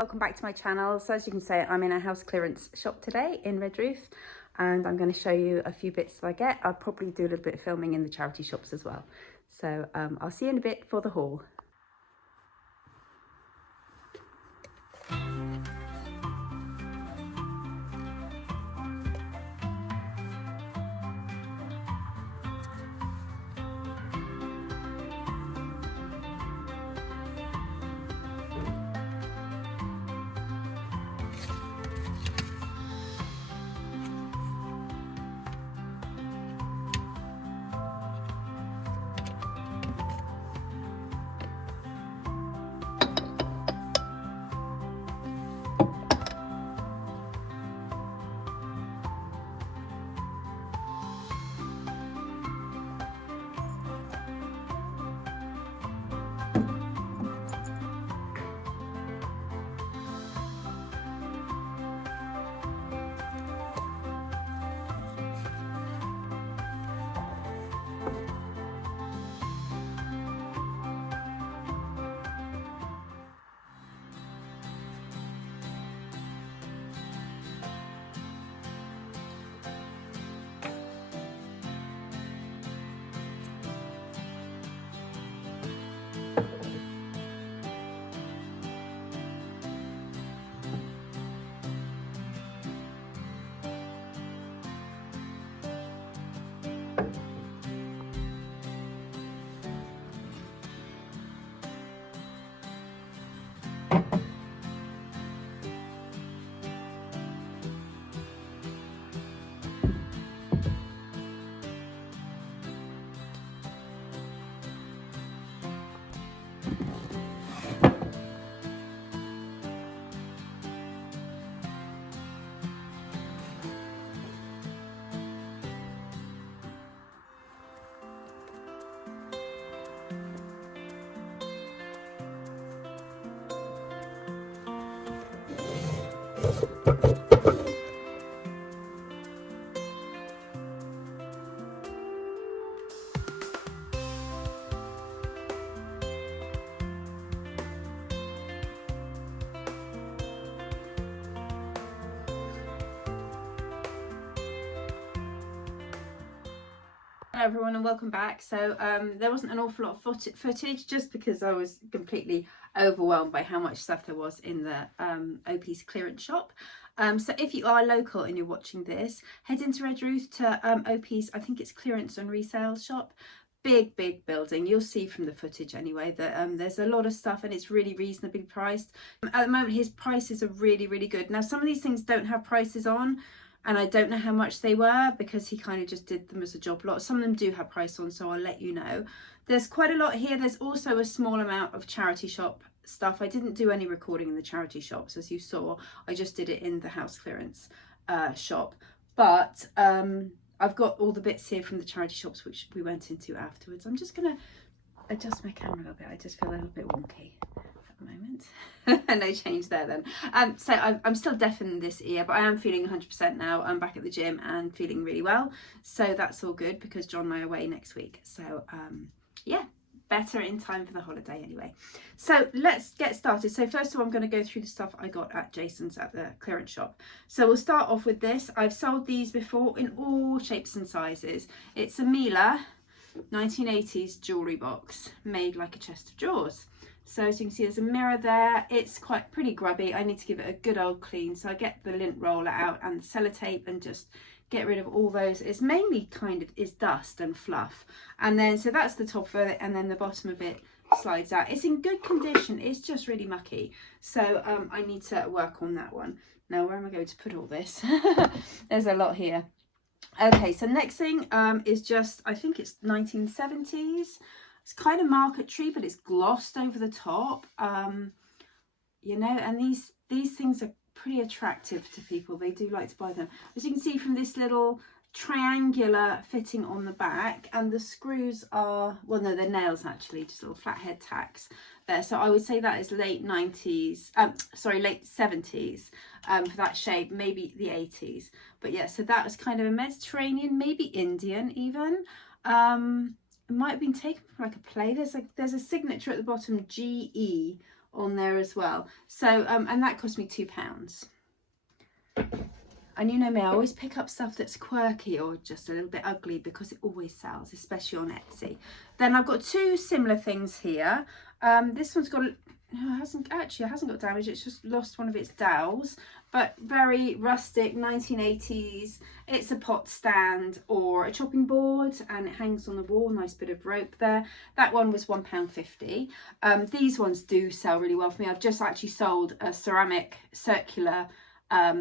Welcome back to my channel. So as you can see, I'm in a house clearance shop today in Redruth, and I'm going to show you a few bits that I get. I'll probably do a little bit of filming in the charity shops as well. So I'll see you in a bit for the haul. Hello everyone and welcome back. So there wasn't an awful lot of footage just because I was completely overwhelmed by how much stuff there was in the Opies Clearance shop. So if you are local and you're watching this, head into Redruth to Opies, I think it's Clearance and Resales shop. Big building. You'll see from the footage anyway that there's a lot of stuff and it's really reasonably priced. At the moment his prices are really good. Now some of these things don't have prices on, and I don't know how much they were because he kind of just did them as a job lot. Some of them do have price on, so I'll let you know. There's quite a lot here. There's also a small amount of charity shop stuff. I didn't do any recording in the charity shops, as you saw. I just did it in the house clearance shop. But I've got all the bits here from the charity shops, which we went into afterwards. I'm just going to adjust my camera a little bit. I just feel a little bit wonky moment. No change there then. So I'm still deaf in this ear, but I am feeling 100% now. I'm back at the gym and feeling really well, so that's all good because John and I are away next week, so yeah, better in time for the holiday anyway. So let's get started. So first of all, I'm going to go through the stuff I got at Jason's at the clearance shop. So we'll start off with this. I've sold these before in all shapes and sizes. It's a Miele 1980s jewellery box made like a chest of drawers. So as you can see, there's a mirror there. It's quite pretty grubby. I need to give it a good old clean. So I get the lint roller out and the sellotape and just get rid of all those. It's mainly kind of is dust and fluff. And then, so that's the top of it. And then the bottom of it slides out. It's in good condition. It's just really mucky. So I need to work on that one. Now, where am I going to put all this? There's a lot here. Okay, so next thing is just, I think it's 1970s. It's kind of marquetry, but it's glossed over the top, you know, and these things are pretty attractive to people. They do like to buy them. As you can see from this little triangular fitting on the back, and the screws are, well, no, they're nails actually, just little flathead tacks there. So I would say that is late 90s, late 70s for that shape, maybe the 80s. But yeah, so that was kind of a Mediterranean, maybe Indian even. It might have been taken from like a play. There's a signature at the bottom, GE on there as well. So and that cost me £2. And you know me, I always pick up stuff that's quirky or just a little bit ugly because it always sells, especially on Etsy. Then I've got two similar things here. This one's got, no, it hasn't got damage, it's just lost one of its dowels, but very rustic, 1980s. It's a pot stand or a chopping board, and it hangs on the wall, nice bit of rope there. That one was £1.50. These ones do sell really well for me. I've just actually sold a ceramic circular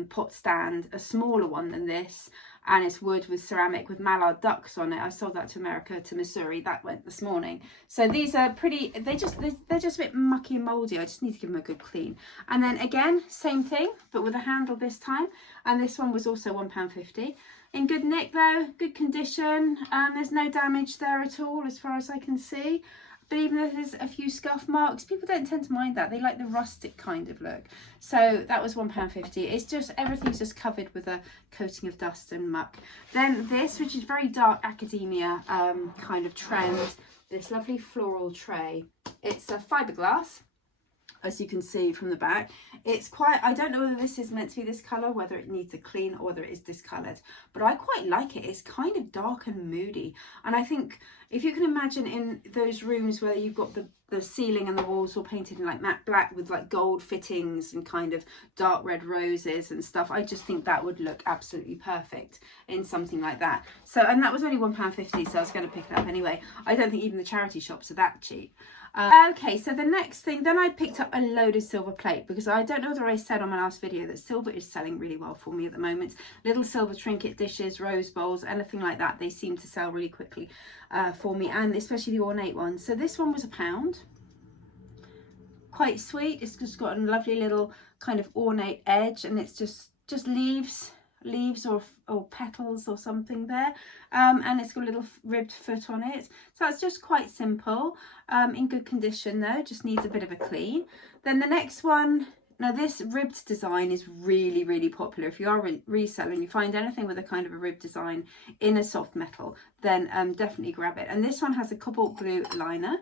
pot stand, a smaller one than this, and it's wood with ceramic with mallard ducks on it. I sold that to America, to Missouri. That went this morning. So these are pretty, they're just a bit mucky and mouldy. I just need to give them a good clean. And then again, same thing, but with a handle this time. And this one was also £1.50. In good nick though, good condition. There's no damage there at all as far as I can see. But even though there's a few scuff marks, people don't tend to mind that. They like the rustic kind of look. So that was £1.50. It's just, everything's just covered with a coating of dust and muck. Then this, which is very dark academia kind of trend, this lovely floral tray. It's a fiberglass, as you can see from the back. It's quite, I don't know whether this is meant to be this colour, whether it needs a clean or whether it is discoloured, but I quite like it. It's kind of dark and moody, and I think if you can imagine in those rooms where you've got the ceiling and the walls all painted in like matte black with like gold fittings and kind of dark red roses and stuff, I just think that would look absolutely perfect in something like that. So, and that was only £1.50, so I was going to pick it up anyway. I don't think even the charity shops are that cheap. Okay, so the next thing, then I picked up a load of silver plate, because I don't know whether I said on my last video that silver is selling really well for me at the moment. Little silver trinket dishes, rose bowls, anything like that, they seem to sell really quickly for me, and especially the ornate ones. So this one was £1. Quite sweet. It's just got a lovely little kind of ornate edge, and it's just leaves or petals or something there, and it's got a little ribbed foot on it. So it's just quite simple, in good condition though, just needs a bit of a clean. Then the next one, now this ribbed design is really popular. If you are reselling, you find anything with a kind of a ribbed design in a soft metal, then definitely grab it. And this one has a cobalt blue liner.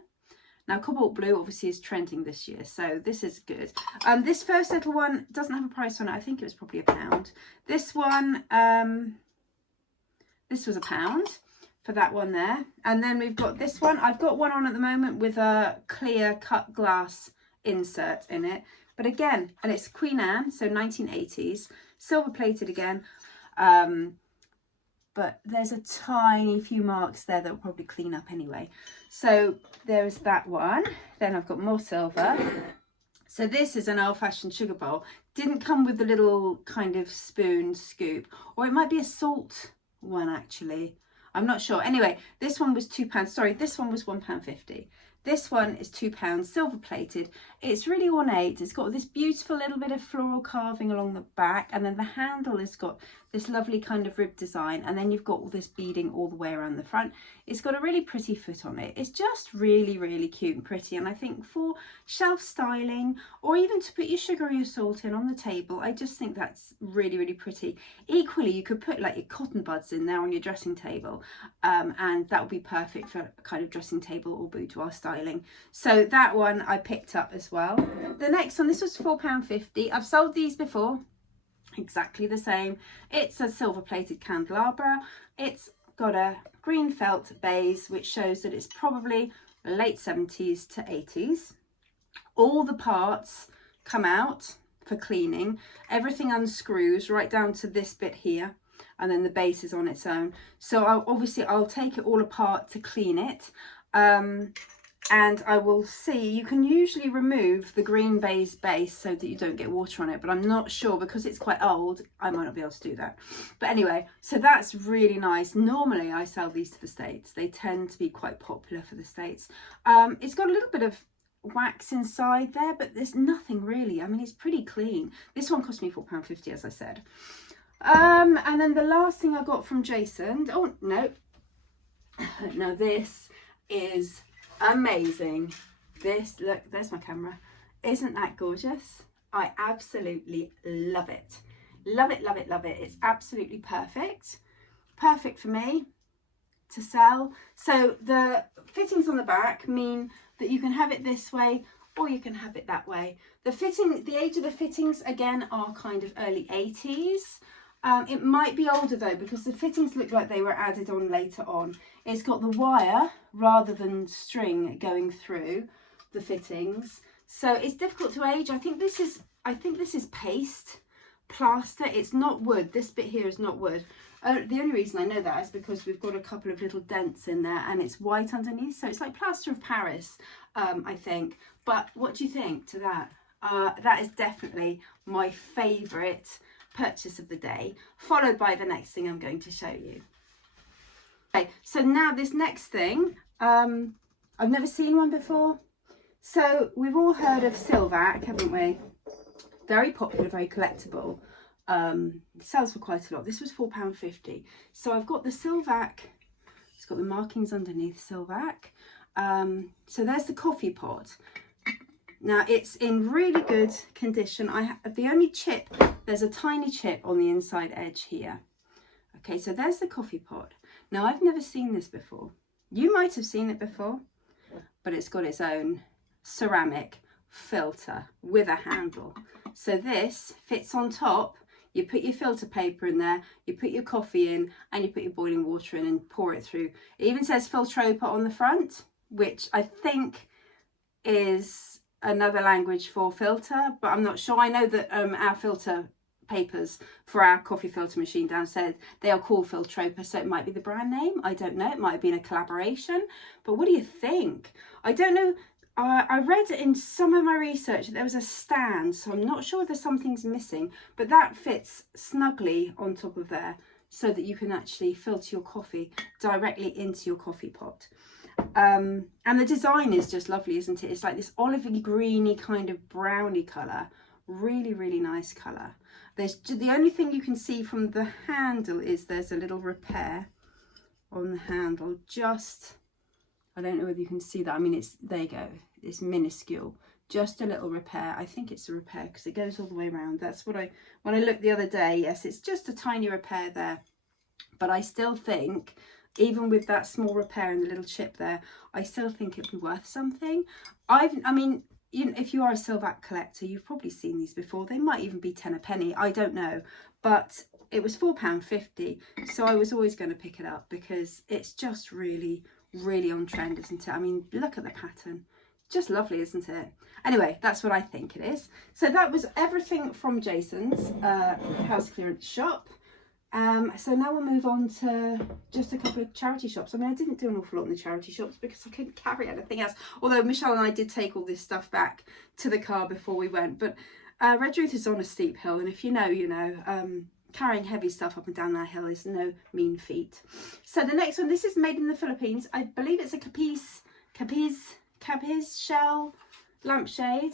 Now, cobalt blue obviously is trending this year, so this is good. This first little one doesn't have a price on it. I think it was probably £1. This one, this was £1 for that one there. And then we've got this one. I've got one on at the moment with a clear cut glass insert in it. But again, and it's Queen Anne, so 1980s, silver plated again. But there's a tiny few marks there that will probably clean up anyway. So there's that one. Then I've got more silver. So this is an old-fashioned sugar bowl. Didn't come with the little kind of spoon scoop, or it might be a salt one actually. I'm not sure. Anyway, this one was £2. Sorry, this one was £1.50. This one is £2, silver plated. It's really ornate. It's got this beautiful little bit of floral carving along the back, and then the handle has got this lovely kind of rib design, and then you've got all this beading all the way around the front. It's got a really pretty foot on it. It's just really cute and pretty, and I think for shelf styling, or even to put your sugar or your salt in on the table, I just think that's really pretty. Equally, you could put like your cotton buds in there on your dressing table, and that would be perfect for kind of dressing table or boudoir styling. So that one I picked up as well. The next one, this was £4.50. I've sold these before, exactly the same. It's a silver plated candelabra. It's got a green felt base, which shows that it's probably late 70s to 80s. All the parts come out for cleaning. Everything unscrews right down to this bit here, and then the base is on its own. So I'll take it all apart to clean it. And I will see, you can usually remove the green base so that you don't get water on it, but I'm not sure, because it's quite old, I might not be able to do that. But anyway, so that's really nice. Normally I sell these to the States. They tend to be quite popular for the States. It's got a little bit of wax inside there, but there's nothing really. I mean, it's pretty clean. This one cost me £4.50, as I said. And then the last thing I got from Jason, oh no, no, this is amazing. This, look, there's my camera. Isn't that gorgeous? I absolutely love it. Love it. It's absolutely perfect for me to sell. So the fittings on the back mean that you can have it this way or you can have it that way. The age of the fittings again are kind of early 80s. It might be older though, because the fittings look like they were added on later on. It's got the wire rather than string going through the fittings, so it's difficult to age. I think this is paste plaster. It's not wood. This bit here is not wood. The only reason I know that is because we've got a couple of little dents in there and it's white underneath, so it's like plaster of Paris, I think. But what do you think to that? That is definitely my favourite purchase of the day, followed by the next thing I'm going to show you. Okay, so now this next thing, I've never seen one before. So we've all heard of Silvac, haven't we? Very popular, very collectible. It sells for quite a lot. This was £4.50. So I've got the Silvac. It's got the markings underneath Silvac. So there's the coffee pot. Now it's in really good condition. The only chip, there's a tiny chip on the inside edge here. Okay, so there's the coffee pot. Now I've never seen this before. You might have seen it before, but it's got its own ceramic filter with a handle. So this fits on top. You put your filter paper in there, you put your coffee in, and you put your boiling water in and pour it through. It even says Filtropa on the front, which I think is another language for filter, but I'm not sure. I know that our filter papers for our coffee filter machine downstairs, they are called Filtropa, so it might be the brand name. I don't know. It might have been a collaboration, but what do you think? I don't know. I read in some of my research that there was a stand, so I'm not sure whether something's missing, but that fits snugly on top of there so that you can actually filter your coffee directly into your coffee pot. And the design is just lovely, isn't it? It's like this olivey greeny kind of browny colour. Really, really nice colour. The only thing you can see from the handle is there's a little repair on the handle. I don't know whether you can see that. I mean, there you go. It's minuscule. Just a little repair. I think it's a repair because it goes all the way around. That's what when I looked the other day, yes, it's just a tiny repair there. But I still think, even with that small repair and the little chip there, I still think it'd be worth something. I mean, if you are a Silvac collector, you've probably seen these before. They might even be 10 a penny. I don't know. But it was £4.50. So I was always going to pick it up because it's just really, really on trend, isn't it? I mean, look at the pattern. Just lovely, isn't it? Anyway, that's what I think it is. So that was everything from Jason's house clearance shop. So now we'll move on to just a couple of charity shops. I mean, I didn't do an awful lot in the charity shops because I couldn't carry anything else. Although Michelle and I did take all this stuff back to the car before we went. But Redruth is on a steep hill, and if you know, you know. Carrying heavy stuff up and down that hill is no mean feat. So the next one, this is made in the Philippines. I believe it's a Capiz shell lampshade.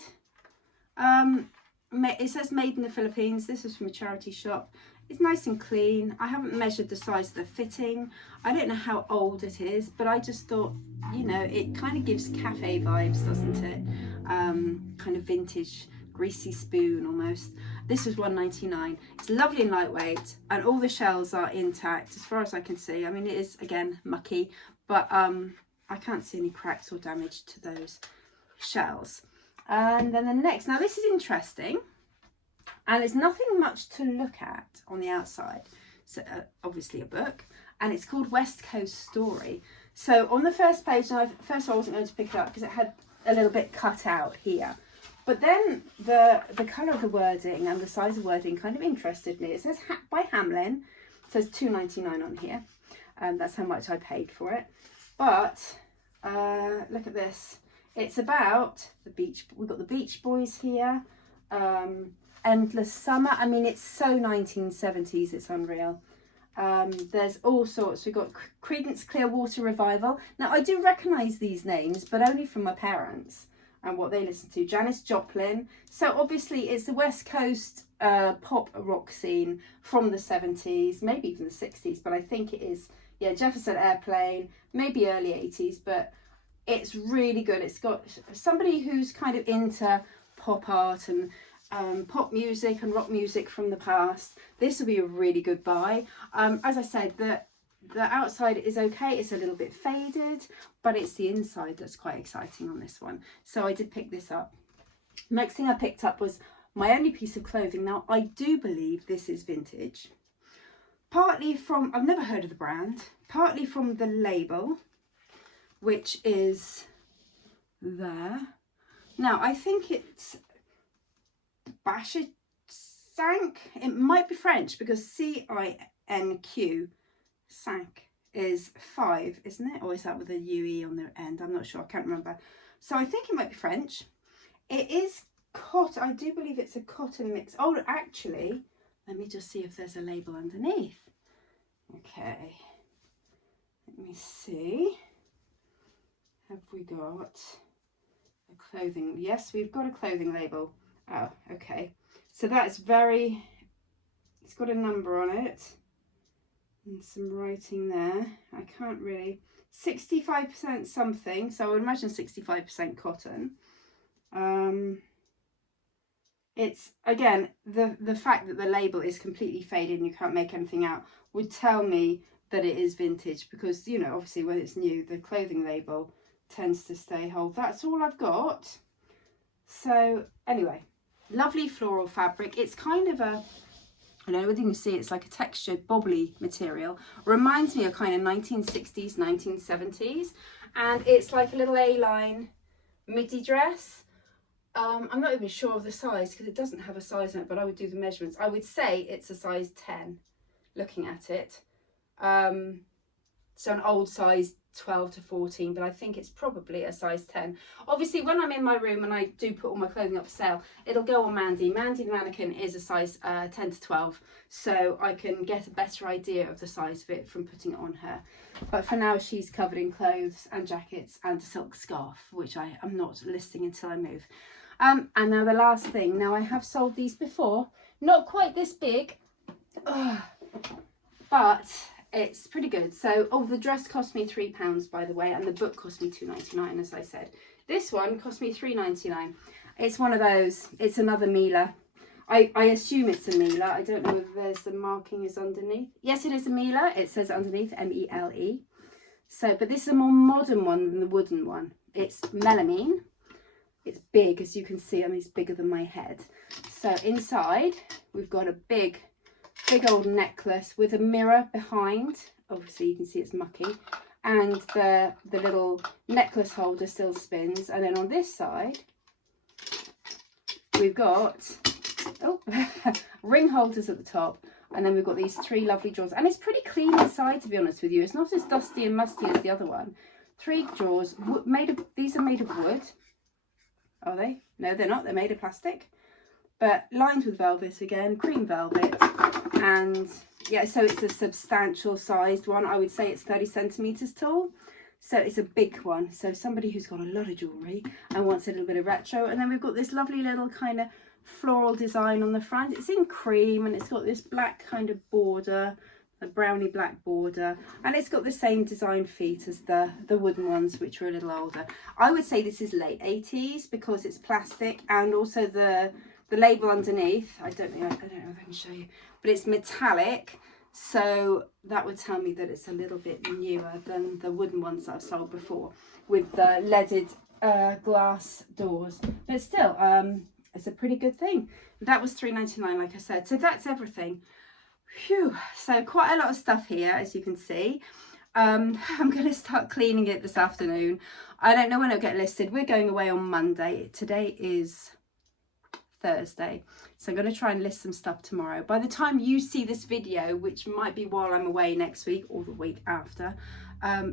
It says made in the Philippines. This is from a charity shop. It's nice and clean. I haven't measured the size of the fitting. I don't know how old it is, but I just thought, you know, it kind of gives cafe vibes, doesn't it? Kind of vintage, greasy spoon almost. This was £1.99. It's lovely and lightweight, and all the shells are intact as far as I can see. I mean, it is again mucky, but I can't see any cracks or damage to those shells. And then the next, now this is interesting, and it's nothing much to look at on the outside. So obviously a book, and it's called West Coast Story. So on the first page, now first of all I wasn't going to pick it up because it had a little bit cut out here. But then the colour of the wording and the size of wording kind of interested me. It says by Hamlin. It says £2.99 on here. That's how much I paid for it. But look at this. It's about the beach. We've got the Beach Boys here. Endless Summer. I mean, it's so 1970s. It's unreal. There's all sorts. We've got Creedence Clearwater Revival. Now, I do recognise these names, but only from my parents and what they listen to. Janis Joplin. So obviously it's the West Coast pop rock scene from the 70s, maybe even the 60s, but I think it is, yeah, Jefferson Airplane, maybe early 80s, but it's really good. It's got somebody who's kind of into pop art and pop music and rock music from the past. This will be a really good buy. As I said, the outside is okay. It's a little bit faded, but it's the inside that's quite exciting on this one. So I did pick this up. Next thing I picked up was my only piece of clothing. Now, I do believe this is vintage. Partly from, I've never heard of the brand, partly from the label, which is there. Now, I think it's Bashet Sank. It might be French because C-I-N-Q, Sank, is 5, isn't it? Or is that with a U-E on the end? I'm not sure. I can't remember. So I think it might be French. It is cotton. I do believe it's a cotton mix. Oh, actually, let me just see if there's a label underneath. Okay. Let me see. Have we got a clothing? Yes, we've got a clothing label. Oh, okay. So that's very, it's got a number on it and some writing there. I can't really, 65% something. So I would imagine 65% cotton. It's, again, the fact that the label is completely faded and you can't make anything out would tell me that it is vintage, because, you know, obviously when it's new, the clothing label tends to stay whole. That's all I've got. So anyway, lovely floral fabric. It's kind of a, I don't know whether you can see, it's like a textured bobbly material. Reminds me of kind of 1960s, 1970s. And it's like a little A-line midi dress. I'm not even sure of the size because it doesn't have a size in it, but I would do the measurements. I would say it's a size 10 looking at it. So an old size 12 to 14, but I think it's probably a size 10. Obviously, when I'm in my room and I do put all my clothing up for sale, it'll go on Mandy. Mandy the mannequin is a size 10 to 12, so I can get a better idea of the size of it from putting it on her. But for now, she's covered in clothes and jackets and a silk scarf, which I am not listing until I move. And now the last thing. Now, I have sold these before, not quite this big, but it's pretty good. So, oh, the dress cost me £3, by the way, and the book cost me £2.99, as I said. This one cost me £3.99. It's one of those. It's another Mila. I assume it's a Mila. I don't know if there's the marking is underneath. Yes, it is a Mila. It says underneath, M-E-L-E. So, but this is a more modern one than the wooden one. It's melamine. It's big, as you can see. I mean, it's bigger than my head. So inside, we've got a big old necklace with a mirror behind. Obviously, you can see it's mucky. And the little necklace holder still spins. And then on this side, we've got ring holders at the top. And then we've got these 3 lovely drawers. And it's pretty clean inside, to be honest with you. It's not as dusty and musty as the other one. 3 drawers. These are made of wood. Are they? No, they're not. They're made of plastic. But lined with velvet again, cream velvet. And yeah, so it's a substantial sized one. I would say it's 30 centimetres tall. So it's a big one. So somebody who's got a lot of jewellery and wants a little bit of retro. And then we've got this lovely little kind of floral design on the front. It's in cream and it's got this black kind of border, a browny black border, and it's got the same design feet as the wooden ones, which are a little older. I would say this is late 80s because it's plastic, and also the label underneath, I don't know if I can show you, but it's metallic, so that would tell me that it's a little bit newer than the wooden ones that I've sold before with the leaded glass doors. But still, it's a pretty good thing. That was £3.99, like I said. So that's everything. Phew, so quite a lot of stuff here, as you can see. I'm going to start cleaning it this afternoon. I don't know when it'll get listed. We're going away on Monday. Today is Thursday, so I'm going to try and list some stuff tomorrow. By the time you see this video, which might be while I'm away next week or the week after,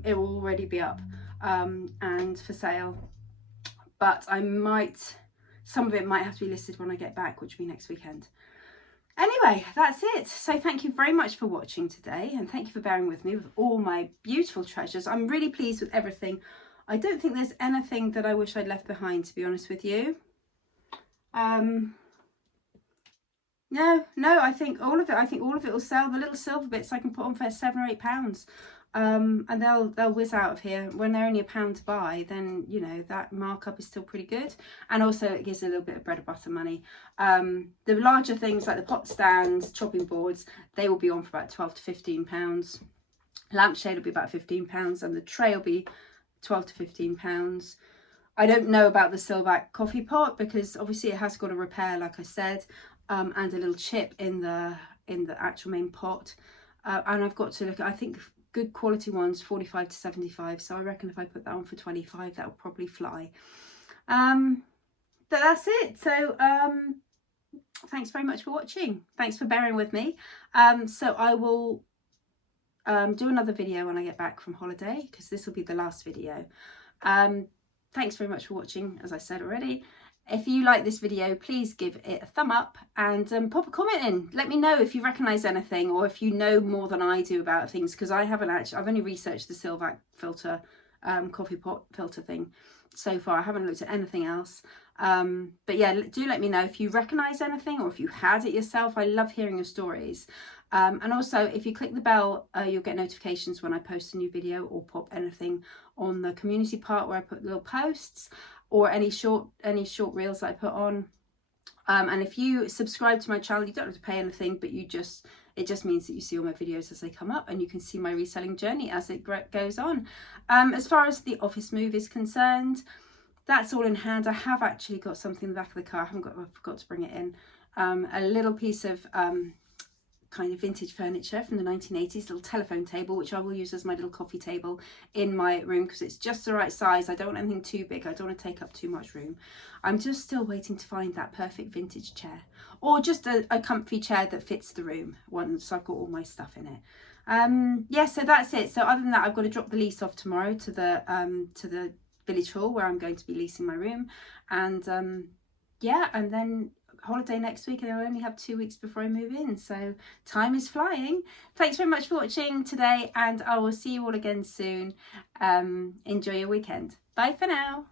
it will already be up and for sale. But some of it might have to be listed when I get back, which will be next weekend. Anyway, that's it. So thank you very much for watching today, and thank you for bearing with me with all my beautiful treasures. I'm really pleased with everything. I don't think there's anything that I wish I'd left behind, to be honest with you. No, I think all of it will sell. The little silver bits I can put on for £7 or £8. And they'll whiz out of here. When they're only £1 to buy, then you know that markup is still pretty good, and also it gives a little bit of bread and butter money. The larger things like the pot stands, chopping boards, they will be on for about £12 to £15. Lampshade will be about £15 and the tray will be £12 to £15. I don't know about the Silvac coffee pot because obviously it has got a repair, like I said, and a little chip in the actual main pot. And I've got to look at, I think good quality ones, 45 to 75. So I reckon if I put that on for 25, that'll probably fly. But that's it. So thanks very much for watching. Thanks for bearing with me. So I will do another video when I get back from holiday, because this will be the last video. Thanks very much for watching, as I said already. If you like this video, please give it a thumb up and pop a comment in. Let me know if you recognise anything or if you know more than I do about things, because I haven't actually, I've only researched the Silvac filter, coffee pot filter thing so far. I haven't looked at anything else. But yeah, do let me know if you recognise anything or if you had it yourself. I love hearing your stories. And also, if you click the bell, you'll get notifications when I post a new video or pop anything on the community part where I put little posts, or any short reels that I put on. And if you subscribe to my channel, you don't have to pay anything, but it just means that you see all my videos as they come up, and you can see my reselling journey as it goes on. As far as the office move is concerned, that's all in hand. I have actually got something in the back of the car. I forgot to bring it in. A little piece of kind of vintage furniture from the 1980s, little telephone table, which I will use as my little coffee table in my room, because it's just the right size. I don't want anything too big. I don't want to take up too much room. I'm just still waiting to find that perfect vintage chair, or just a comfy chair that fits the room once I've got all my stuff in it. Yeah, so that's it. So other than that, I've got to drop the lease off tomorrow to the village hall where I'm going to be leasing my room, and yeah, and then holiday next week, and I'll only have 2 weeks before I move in, so time is flying. Thanks very much for watching today, and I will see you all again soon. Enjoy your weekend. Bye for now.